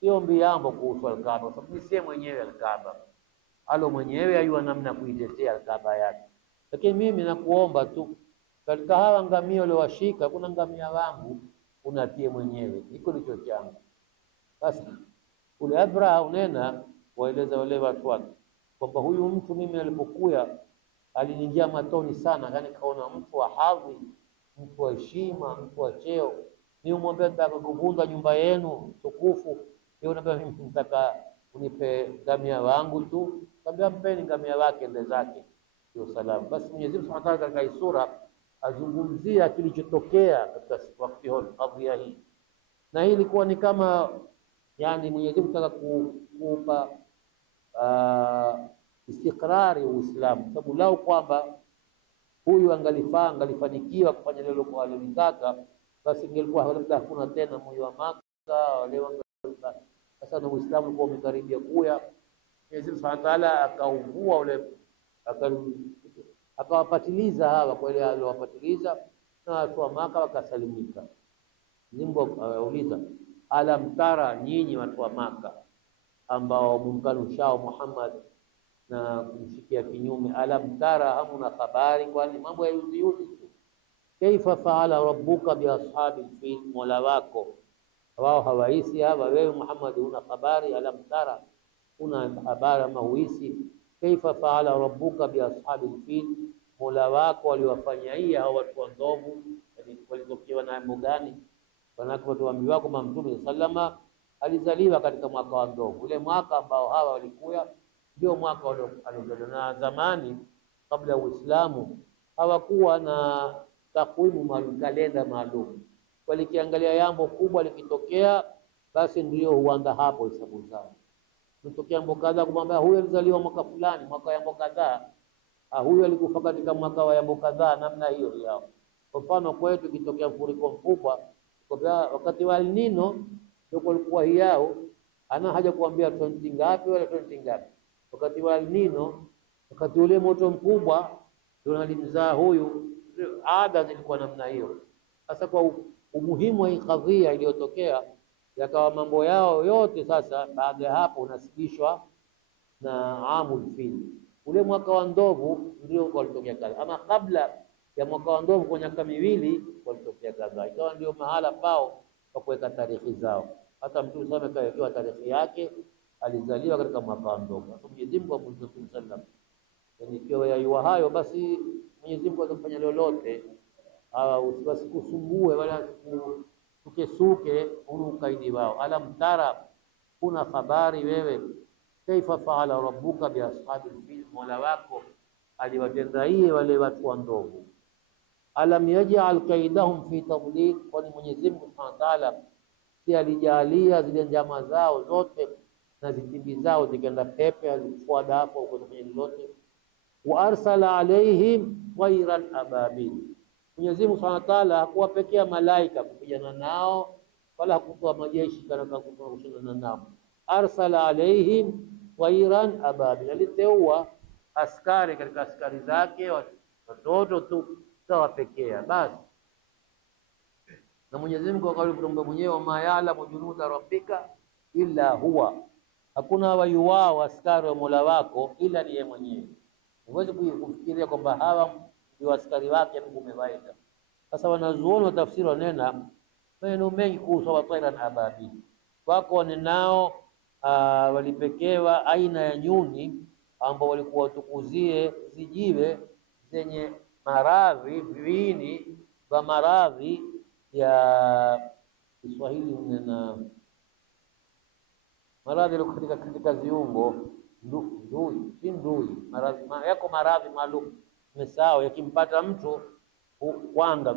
siombi jambo kuhusu Al-Kaaba, sababu mimi siye mwenyewe Al-Kaaba. Alo mwenyewe ayua namna kuitetea Al-Kaaba yake. Lakini mimi nakuomba tu katika hawa ngamia wale washika kuna ngamia wangu unatie mwenyewe. Iko ndicho changu. Sasa ule Abraha unena waeleza wale watu wake kwamba huyu mtu mimi alipokuya aliniingia matoni sana, yani kaona mtu wa hadhi, mtu wa heshima, mtu wa cheo. Niumwambia nataka kuvunda nyumba yenu tukufu, yeye anambia mimi nataka unipe ngamia wangu tu. Kaambia mpeni ngamia wake ende zake ndio salamu. Basi Mwenyezi Mungu Subhanahu wa Ta'ala katika sura azungumzia kilichotokea katika wakati huo kadhia hii, na hii ilikuwa ni kama yani Mwenyezi Mungu anataka kuupa istikrari wa Uislamu, sababu lao kwamba huyu angalifanikiwa kufanya lile kwa alilotaka, basi ingelikuwa labda hakuna tena moyo wa Maka wale wangalifanya. Sasa na Uislamu ulikuwa umekaribia kuya, Mwenyezi Mungu Subhanahu wa Ta'ala akauvua ule akawapatiliza hawa kwa ile aliowapatiliza, na watu wa Maka wakasalimika. Mungu auliza, alam tara, nyinyi watu wa Maka ambao mumkanushao Muhammad na kumshikia kinyume, alam tara, hamuna habari? Kwani mambo ya yuzi tu. Kaifa faala rabbuka bi ashabil fil, mola wako wao hawaisi hawa, wewe Muhammad una habari? Alam tara, una habari ama huisi? Kaifa faala rabbuka bi ashabil fil, mola wako waliwafanyia hao watu wa ndovu walitokewa na mambo gani? Wanako watu wako Mtume sallama alizaliwa katika mwaka wa ndovu, ule mwaka ambao hawa walikuya ndio mwaka waliozaliwa. Na zamani kabla ya Uislamu hawakuwa na takwimu maalum, kalenda maalum. Walikiangalia jambo kubwa likitokea, basi ndio huanza hapo hesabu zao. Kutokea jambo kadhaa kumwambia huyu alizaliwa mwaka fulani, mwaka wa jambo kadhaa, huyu alikufa katika mwaka wa jambo kadhaa, namna hiyo yao. Kwa mfano kwetu kitokea mfuriko mkubwa wakati wa El Nino, ndio kulikuwa hiyo ana haja kuambia 20 ngapi wala 20 ngapi. Wakati wa El Nino, wakati ule moto mkubwa ndio alimzaa huyu ada zilikuwa namna hiyo. Sasa kwa umuhimu wa hii kadhia iliyotokea, yakawa mambo yao yote sasa baada ya hapo unasibishwa na amul fil, ule mwaka wa ndovu ndio walitokea kadha, ama kabla ya mwaka wa ndovu kwa miaka miwili walitokea kadha, ikawa ndio mahala pao pa kuweka tarehe zao. Hata Mtume sana kawekewa tarehe yake, alizaliwa katika mwaka wa ndovu. Sasa Mwenyezi Mungu amwambia Mtume sallam, yani ikiwa yayua hayo, basi Mwenyezi Mungu atafanya lolote, usikusumbue wala suke ukaidi wao. Alam tara, kuna habari wewe, kaifa faala rabbuka bi ashabil fil, mola wako aliwatendaie wale watu wa ndovu. Alam yaj'al kaidahum fi tadlil, kwani Mwenyezi Mungu Subhanahu wa Ta'ala si alijalia zile njama zao zote na vitimbi zao zikaenda pepe, alifuada hapo kwenye lolote. Wa arsala alaihim ghayran ababil, Mwenyezi Mungu Subhanahu wa Ta'ala hakuwapekea malaika kupigana nao wala hakutoa majeshi kana kushindana nao. Arsala alaihim ghayran ababil, aliteua askari katika askari zake watoto tu tawapekea basi. Na Mwenyezi Mungu akamwambia mwenyewe, ma ya'lamu junuda rabbika illa huwa, hakuna wayuwao askari wa Mola wako ila ni yeye mwenyewe. Huwezi kufikiria kwamba hawa ndio askari wake Mungu amewaita. Sasa wanazuoni wa tafsiri wanena maneno mengi kuhusu watairan ababil. Wako wanenao walipekewa aina ya nyuni ambao walikuwa watukuzie zijiwe zenye maradhi, viini vya maradhi ya Kiswahili na maradhi katika viungo, ndui maradhi yako, maradhi maalum mesao yakimpata mtu kwanza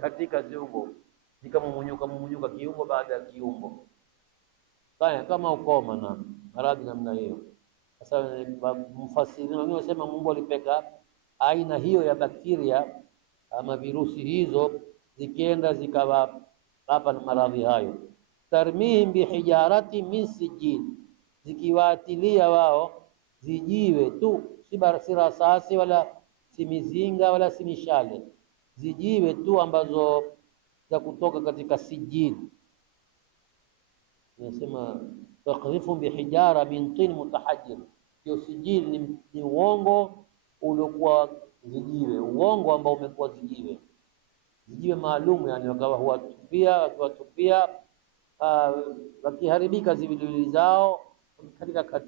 katika viungo, ni kama mumunyuka kiungo baada ya kiungo, kama ukoma na maradhi namna hiyo. Sasa mfasiri wengine wanasema Mungu alipeka aina hiyo ya bakteria ama virusi hizo, zikienda zikawa hapa na maradhi hayo. Tarmihim bihijarati min sijil, zikiwaatilia wao zijiwe tu, si rasasi wala si mizinga wala si mishale, zijiwe tu ambazo za kutoka katika sijil. Nasema taqdhifu bihijara min tin mutahajjir, hiyo sijil ni uongo uliokuwa zijiwe, uongo ambao umekuwa zijiwe maalum, yani wakawa wakiwatupia wakiharibika ziwiliwili zao katika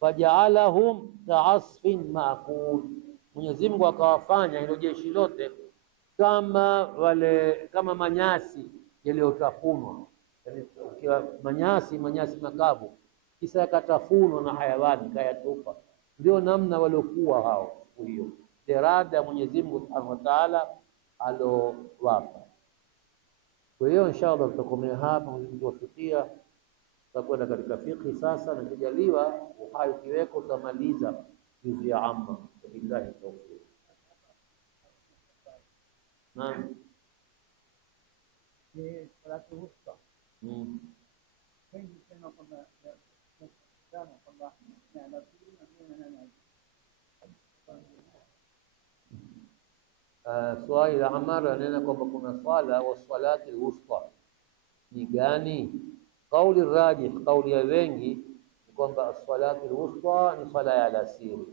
fajaalahum kaasfin maakul, Mwenyezi Mungu akawafanya hilo jeshi lote kama manyasi yaliyotafunwa. Yani ukiwa manyasi makavu kisa yakatafunwa na hayawani kayatupa, ndio namna waliokuwa hao siku hiyo, irada ya Mwenyezi Mungu Subhanahu wa Ta'ala alowapa. Kwa hiyo inshallah tutakomea hapa, tukifikia tutakwenda katika fiqh sasa, na kujaliwa uhai kiweko tutamaliza juzu ya amma. Billahi tawfiq. Naam. Ni salatu wusta. Wengi sema kwamba swali la Amar anena kwamba kuna swala wa salati al-wusta ni gani? Kauli rajih, kauli ya wengi ni kwamba as-salatu al-wusta ni sala ya alasiri.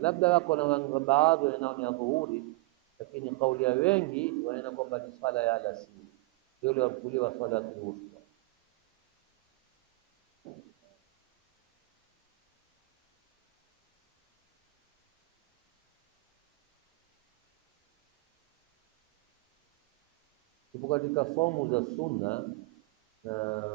Labda wako na baadhi wanao ni dhuhuri, lakini kauli ya wengi wanena kwamba ni sala ya alasiri, ndio wakuliwa salatu al-wusta. Tupo katika fomu za sunna na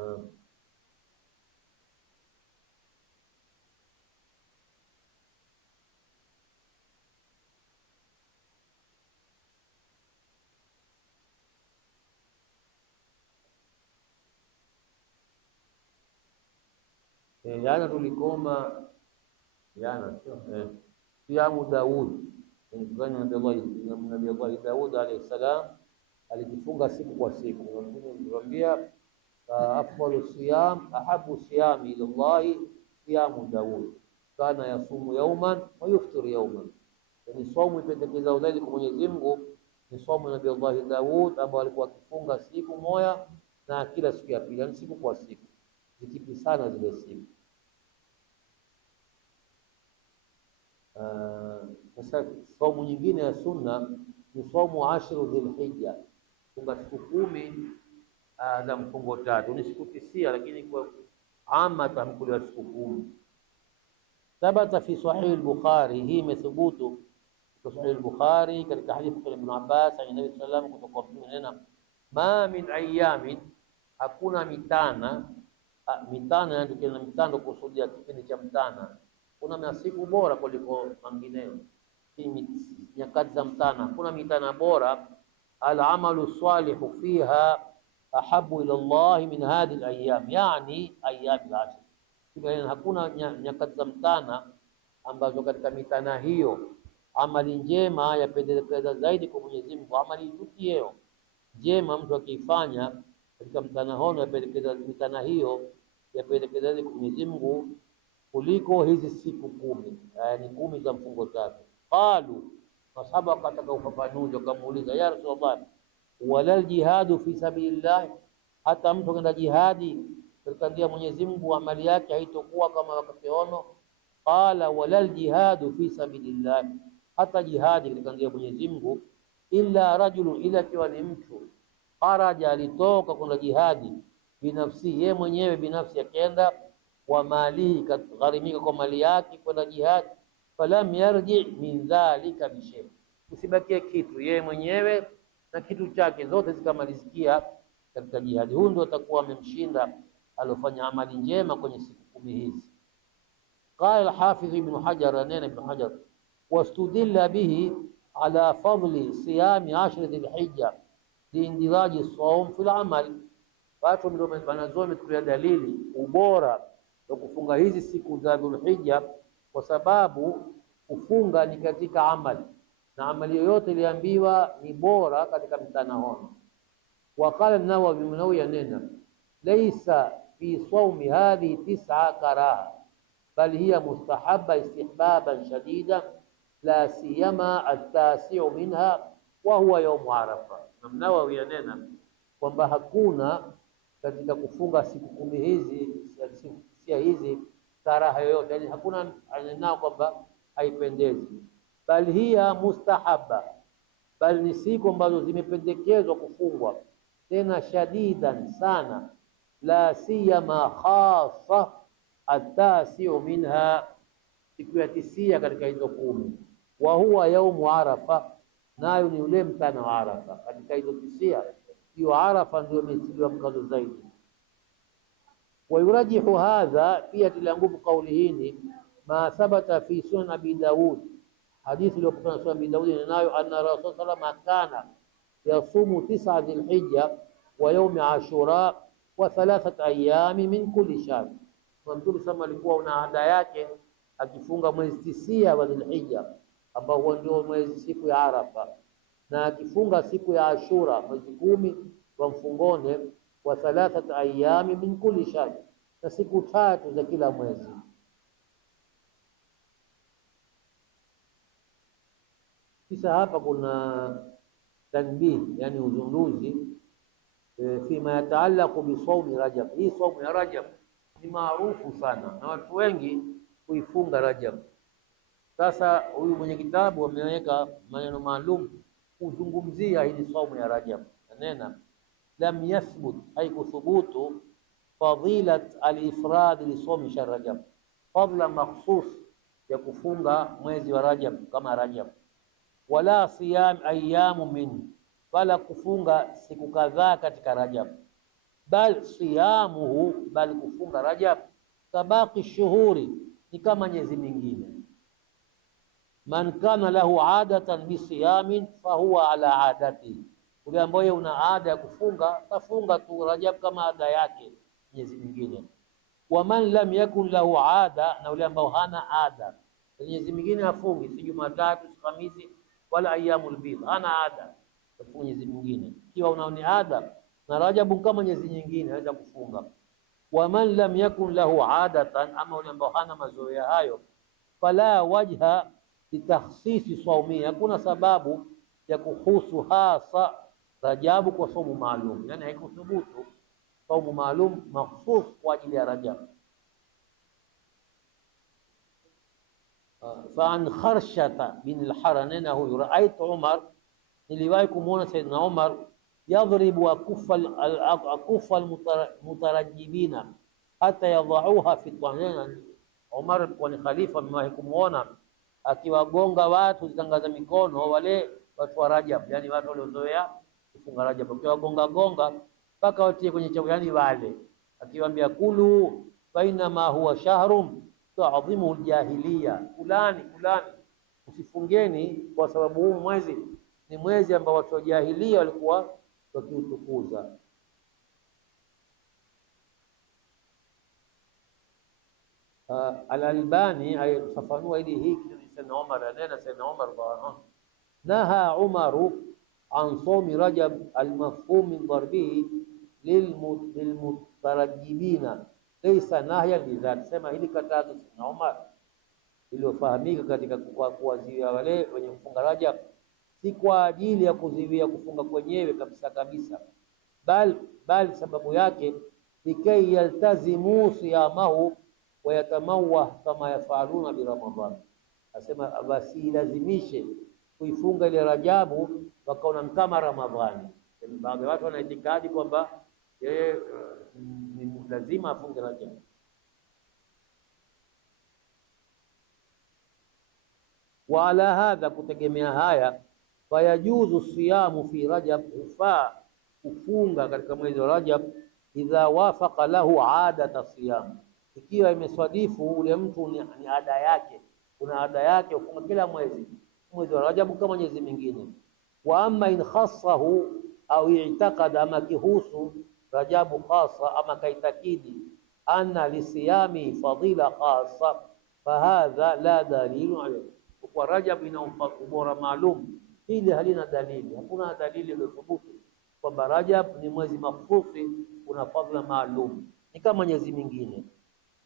jana tulikoma siamu Daud, kufanya Nabii Allah Daud alayhi salam alijifunga siku kwa siku. Nilimwambia afdalu siyam ahabu siyami ila Allah siyamu Daud, kana yasumu yawman wa yuftiru yawman. Yani somo ipendekeza zaidi kwa Mwenyezi Mungu ni somo Nabii Allah Daud ambao alikuwa akifunga siku moja na kila siku ya pili, yani siku kwa siku, zikipi sana zile siku. Sasa somo nyingine ya sunna ni somo ashru Dhulhijja, funga siku 10 na mfungo 3. Ni siku 9 lakini kwa ama tamkuliwa siku 10. Thabata fi sahih al-Bukhari, hii imethubutu في صحيح البخاري katika hadithi ya Ibn Abbas ya Nabii sallallahu alayhi wasallam kutoka nena ma min ayamin, hakuna mitana. Mitana ndio kile mitano kusudia kipindi cha mtana. Kuna masiku bora kuliko mengineyo, hii nyakati za mtana. Kuna mitana bora, al-amalu salihu fiha ahabu ila Allah min hadhihi al-ayyam, yani ayyam al-ashr. Hivyo hakuna nyakati za mtana ambazo katika mitana hiyo amali njema yapendekeza zaidi kwa Mwenyezi Mungu. Amali tukio njema mtu akifanya katika mtana hono yapendekeza mitana hiyo yapendekeza zaidi kwa Mwenyezi Mungu kuliko hizi siku 10, yani 10 za mfungo 3. Qalu, masahaba kataka ufafanuzi, wakamuuliza ya Rasulullah, wala jihadu fi sabilillah, hata mtu kwenda jihadi katika njia ya Mwenyezi Mungu amali yake haitokuwa kama wakati hono? Qala wala jihadu fi sabilillah, hata jihadi katika njia ya Mwenyezi Mungu, illa rajulun, ila kiwa ni mtu kharaja, alitoka kwenda jihadi, binafsi, yeye mwenyewe binafsi akaenda, wa mali, kagharimika kwa mali yake kwenda jihadi, falam yarji min dhalika bishay, usibakie kitu, yeye mwenyewe na kitu chake zote zikamalizikia katika jihadi, huyo ndio atakuwa amemshinda alofanya amali njema kwenye siku 10 hizi. Qala al-Hafidh Ibn Hajar, anena Ibn Hajar, wastudilla bihi ala fadli siyami 10 Dhulhijja liindiraji sawm fil amal. Watu ndio wanazoea kutoa dalili ubora wa kufunga hizi siku za Dhulhijja, kwa sababu kufunga ni katika amali, na amali yoyote iliambiwa ni bora katika mtana hono. Waqala an-Nawawi, Nawawi yanena, laysa fi sawmi hadhihi 9 karaha, bal hiya mustahabba istihbaban shadida, la siyama at-tasi'u minha wa huwa yawm Arafa. Nawawi yanena kwamba hakuna katika kufunga siku 10 hizi hizi karaha yoyote, yani hakuna anenao kwamba haipendezi, bali hiya mustahabba, bali ni siku ambazo zimependekezwa kufungwa, tena shadidan sana, la siyama khassa at-tasi'u minha, siku ya 9 katika hizo 10, wa huwa yaumu Arafa, nayo ni ule mtana wa Arafa. Katika hizo 9 hiyo Arafa ndio imetiliwa mkazo zaidi. Wa yurajihu hadha, pia tila nguvu kauli hii ma thabata fi sunan Abi Daud, hadithi iliyopokea sunan Abi Daud, nayo anna Rasul sallallahu alayhi wasallam kana yasumu 9 Dhulhijja wa yawm Ashura wa 3 ayami min kulli shahr. Mtume sama alikuwa una ada yake akifunga mwezi 9 wa Dhulhijja ambao huo ndio mwezi siku ya Arafa, na akifunga siku ya Ashura mwezi 10 wa mfungone, wa 3 ayami min kulli shahr, na siku 3 za kila mwezi. Kisha hapa kuna tanbih, yani uzunduzi fima yataallaqu bi sawmi Rajab. Hii saumu ya Rajab ni maarufu sana na watu wengi kuifunga Rajab. Sasa huyu mwenye kitabu ameweka maneno maalum kuzungumzia hii saumu ya Rajab. Anena lam yathbut, haikuthubutu fadilat al-ifrad li sawmi shahr Rajab, fadla makhsus ya kufunga mwezi wa Rajab kama Rajab, wala siyam ayyamu min, wala kufunga siku kadhaa katika Rajab, bal siyamuhu, bal kufunga Rajab kabaki shuhuri, ni kama miezi mingine. Man kana lahu adatan bisiyamin fahuwa ala adati, ule ambaye una ada ya kufunga tafunga tu Rajab kama ada yake miezi mingine. Wa man lam yakun lahu ada, na ule ambao hana ada miezi mingine afungi, si Jumatatu, si Hamisi wala ayyamul bidh, hana ada kufunga miezi mingine. Kiwa unaoni ada na Rajab kama miezi nyingine anaweza kufunga. Wa man lam yakun lahu adatan, ama ule ambao hana mazoea hayo, fala wajha litakhsisi saumi, hakuna sababu ya kuhusu hasa Rajabu kwa saumu maalum, yani haikuthubutu saumu maalum makhsus kwa ajili ya Rajab. Faan Kharshata bin al-Haranain huyu raaitu Umar, niliwahi kumuona Saidina Umar yadhribu akufa almutarajibina hata yadhauha fi tanina. Umar kwa ni khalifa, amewahi kumuona akiwagonga watu zitangaza mikono, wale watu wa Rajab, yani watu waliozoea kufunga Rajab, akiwagonga gonga mpaka watie kwenye chakula, yani wale akiwaambia kulu baina ma huwa shahrun ta'dhimu aljahiliya, fulani usifungeni kwa sababu huu mwezi ni mwezi ambao watu wa jahiliya walikuwa wakiutukuza. Al-Albani ayafafanua hili hiki ni Sayyidina Umar, anena Sayyidina Umar naha Umaru an sawmi Rajab al-mafhum min darbihi lilmutarajibina laysa nahyan lidhat. Sema hili katazo Sayyidina Umar iliyofahamika katika kuwaziwia wale wenye kufunga Rajab, si kwa ajili ya kuziwia kufunga kwenyewe kabisa, bali sababu yake likai yaltazimu siyamahu wa yatamawah kama yafaluna bi Ramadhan. Asema basi lazimishe kuifunga ile Rajabu wakaona kama Ramadhani. Baadhi ya watu wanaitikadi kwamba yeye ni lazima afunge Rajab. Wa ala hadha, kutegemea haya, fayajuzu siyamu fi Rajab, ufaa kufunga katika mwezi wa Rajab idha wafaqa lahu adata siyam, ikiwa imeswadifu ule mtu ni ada yake, kuna ada yake ufunga kila mwezi wa Rajab kama mwezi mwingine. Wa amma in khassahu au i'taqada, ama kihusu Rajabu khassa, ama kaitakidi anna lisiyami fadila khassa, fahadha la dalilu alayhi. Kwa Rajab ina ubora maalum, hili halina dalili, hakuna dalili iliyothubutu kwamba Rajab ni mwezi mahsusi una fadhila maalum, ni kama mwezi mwingine.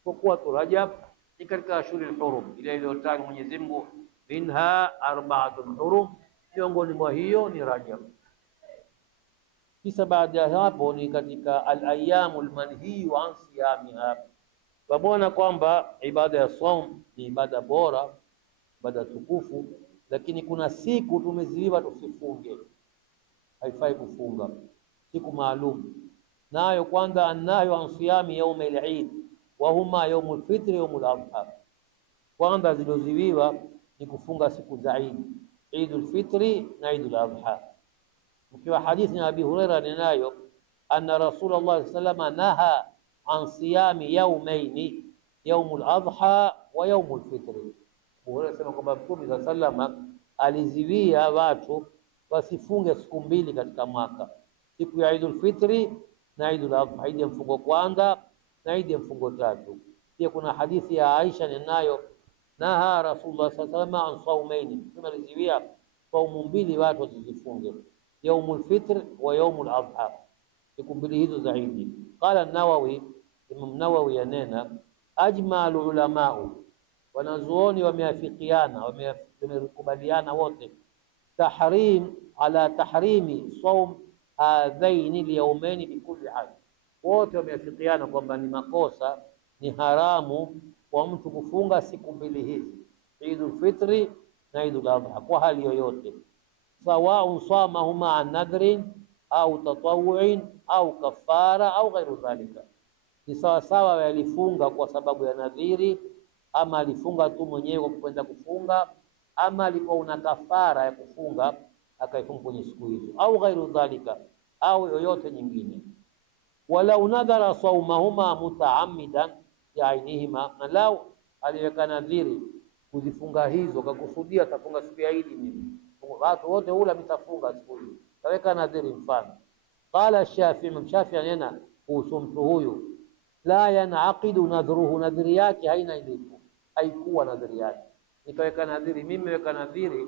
Kwa kuwa tu Rajab ni katika ashhurul hurum, ile iliyotajwa Mwenyezi Mungu, minha arba'atun hurum, miongoni mwa hiyo ni Rajab. Kisha baada ya hapo ni katika al-ayyamul manhiyu an siyamiha. Wabona kwamba ibada ya saum ni ibada bora, ibada tukufu, lakini kuna siku tumeziwiwa tusifunge, haifai kufunga siku maalum. Nayo kwanza annahu an siyami yawm al-eid wa huma yawm al-fitr yawm al-adha. Kwanza ziloziwiwa ni kufunga siku za Eid, Eid al-Fitri na Eid al-Adha. Mkiwa hadithi ya Abi Hurairah ninayo anna Rasulullah sallallahu alayhi wasallam naha an siyami yawmayn, yawm al-adha wa yawm al-fitr. Sema kwamba Mtume sallallahu aliziwia watu wasifunge siku mbili katika mwaka, siku ya Eid al-Fitri na Eid al-Adha, Eid ya mfungo kwanza na Eid ya mfungo tatu. Pia kuna hadithi ya Aisha ninayo naha Rasulullah sallallahu alaihi wasallam an saumaini, Mtume aliziwia saumu mbili watu wasizifunge, yaumul fitr wa yaumul adha, siku mbili hizo za Eid. Qala an-Nawawi, Imam Nawawi yanena ajma ulamau, wanazuoni wameafikiana, wamekubaliana wote tahrim ala tahrimi saum hadhaini al-yawmaini bi kulli hal. Wote wameafikiana kwamba ni makosa, ni haramu kwa mtu kufunga siku mbili hizi, Eidul Fitri na Eidul Adha, kwa hali yoyote, sawa samahuma an nadrin au tatawu'in au kafara au ghairu dhalika. Ni sawa sawa walifunga kwa sababu ya nadhiri, ama alifunga tu mwenyewe kwa kupenda kufunga, ama alikuwa una kafara ya kufunga akaifunga kwenye siku hizo, au ghairu dhalika, au yoyote nyingine. Walau nadhara saumahuma mutaammidan bi'ainihima, na lau aliweka nadhiri kuzifunga hizo kakusudia atafunga siku ya Eid, mimi watu wote ula mitafunga siku hiyo, kaweka nadhiri mfano. Qala Shafi'i, Shafi'i anena kuhusu mtu huyu, la yanaqidu nadhruhu, nadhiri yake haina ilipo, haikuwa nadhiri yake, nikaweka nadhiri mimi, nimeweka nadhiri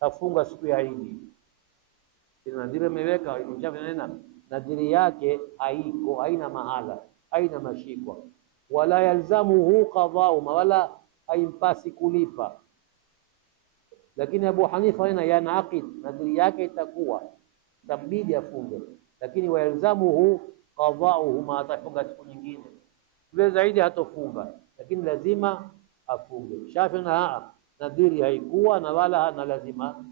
tafunga siku ya Eid, ina nadhiri imeweka. Shafi'i anena nadhiri yake haiko, haina mahala, haina mashikwa, wala yalzamuhu qada'u, wala haimpasi kulipa. Lakini Abu Hanifa yanaqid, nadhiri yake itakuwa tambidi afunge, lakini wayalzamuhu qada'uhu, ma atafunga siku nyingine vile zaidi hatofunga, lakini lazima afunge. Shafi na nadhiri haikuwa na wala hana lazima.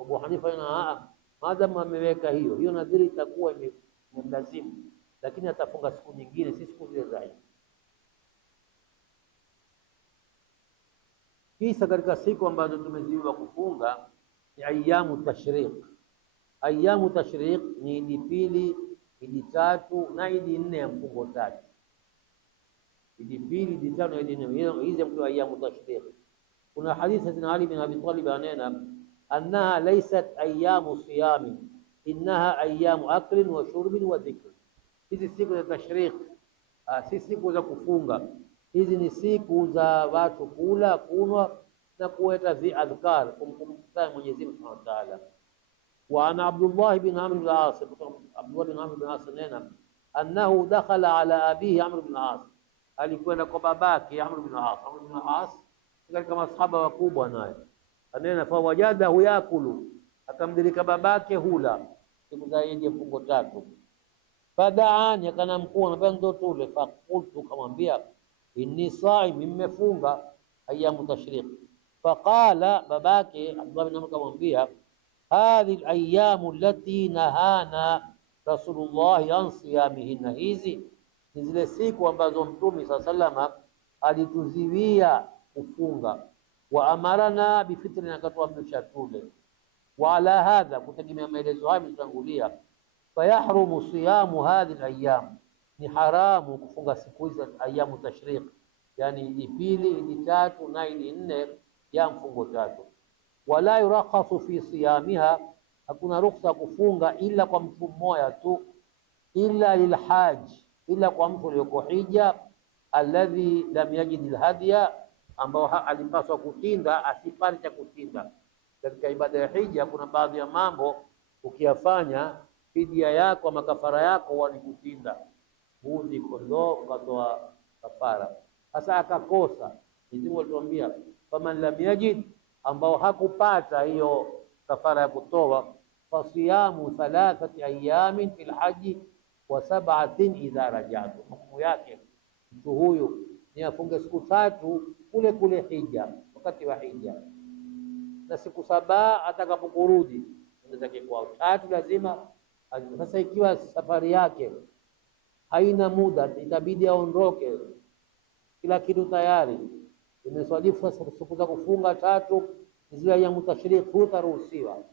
Abu Hanifa na madam ameweka hiyo nadhiri itakuwa imemlazimu, lakini atafunga siku nyingine, si siku zile zaidi. Kisa katika siku ambazo tumeziwa kufunga ni ayyamu tashriq. Ayyamu tashriq ni Idi pili, Idi tatu na Idi nne ya mfungo tatu. Idi pili, Idi tatu na Idi nne, hizi ndio ayyamu tashriq. Kuna hadithi ya Ali bin Abi Talib anena annaha laysat ayyamu siyami, innaha ayyamu aklin wa shurbin wa dhikr. Hizi siku za tashriq si siku za kufunga, hizi ni siku za watu kula, kunwa na kuweka adhkar kumkumbuka Mwenyezi Mungu Subhanahu wa Ta'ala. Wa ana Abdullah bin Amr bin al-As, Abdullah bin Amr bin al-As nena annahu dakhala ala abihi Amr bin al-As, alikwenda kwa babake Amr bin al-As. Amr bin al-As kama masahaba wakubwa naye anena fa wajadahu yakulu, akamdirika babake hula siku za Idi mfungo tatu. Fadaani, akanamkua na ndo tule. Fakultu, kamwambia inni saim, nimefunga ayyamu tashriq. Faqala, babake Abdullah bin Amr kamwambia hadhihi al-ayyamu allati nahana Rasulullah an siyamihinna, hizi ni zile siku ambazo Mtume sallallahu alituziwia kufunga. Wa amarana bifitri, akatuamrisha tule. Wa ala hadha, kutegemea maelezo haya mtangulia, fayahrumu siyamu hadhihi al-ayyam, ni haramu kufunga siku hizi ayyamu tashriq, yani Idi pili, Idi tatu na Idi nne ya mfungo tatu. Wala yurakhasu fi siyamiha, hakuna ruhusa kufunga ila kwa mtu mmoja tu, illa lilhaj, ila kwa mtu aliyoko hija, alladhi lam yajid alhadiya, ambao alipaswa kutinda asipate cha kutinda. Katika ibada ya hija kuna baadhi ya mambo ukiyafanya fidia yako ama kafara yako huwa ni kutinda mbuzi, kondoo, ukatoa kafara. Sasa akakosa, Mwenyezi Mungu alituambia faman lam yajid, ambao hakupata hiyo kafara ya kutoa, fasiyamu 3 ayamin fil haji wa 7 idha rajatu. Hukumu yake mtu huyu ni afunge siku 3 kule kule hija, wakati wa hija, na siku 7 atakapokurudi. Ndio kwa 3 lazima. Sasa ikiwa safari yake haina muda, itabidi aondoke, kila kitu tayari imeswalifu, siku za kufunga 3 zile ayyamu tashriq, hutaruhusiwa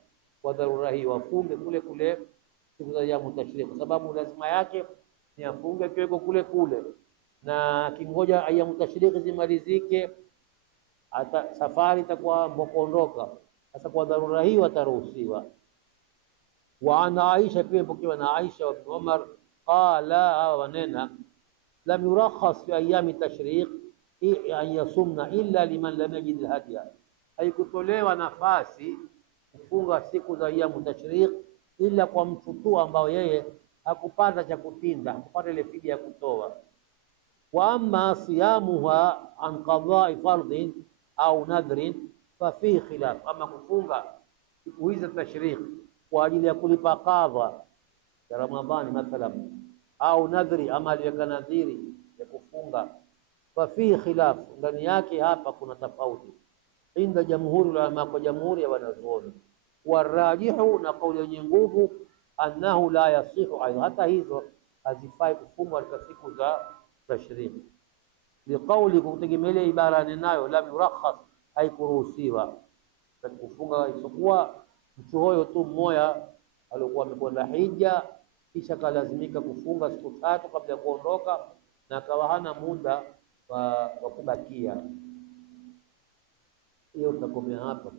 kwa dharura hii wafunge kule kule siku za ayyamu tashriq, kwa sababu lazima yake ni afunge kiweko kule kule, na kingoja ayyamu tashriq zimalizike, hata safari itakuwa mbokondoka. Sasa kwa dharura hii wataruhusiwa. Wa ana Aisha, pia pokewa na Aisha wa Ibn Umar, qala wanena lam yurakhas fi ayami tashriq an yasumna illa liman lam yajid alhadiya, haikutolewa nafasi kufunga siku za ayyamu tashriq ila kwa mtu tu ambao yeye hakupata cha kutinda, hakupata ile fidia ya kutoa. Wa amma siyamuha an qada'i fardhin au nadhrin fa fi khilaf, ama kufunga siku hizi tashriq kwa ajili ya kulipa qadha ya Ramadhani mathalan, au nadhri, ama aliweka nadhiri ya kufunga, fa fi khilaf, ndani yake hapa kuna tofauti inda jamhuri ulama, kwa jamhuri ya wanazuoni. Warajihu, na kauli yenye nguvu, annahu la yasihu aidha, hata hizo hazifai kufungwa katika siku za tashriq, liqauli, kutegemea ibara ninayo lam yurakhas, haikuruhusiwa kufunga isipokuwa mtu huyo tu mmoja alikuwa amekwenda hija kisha kalazimika kufunga siku 3 kabla ya kuondoka, na akawa hana muda wa kubakia. Hiyo tutakomea hapa.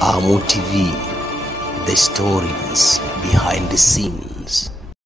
AMU TV, the stories behind the scenes.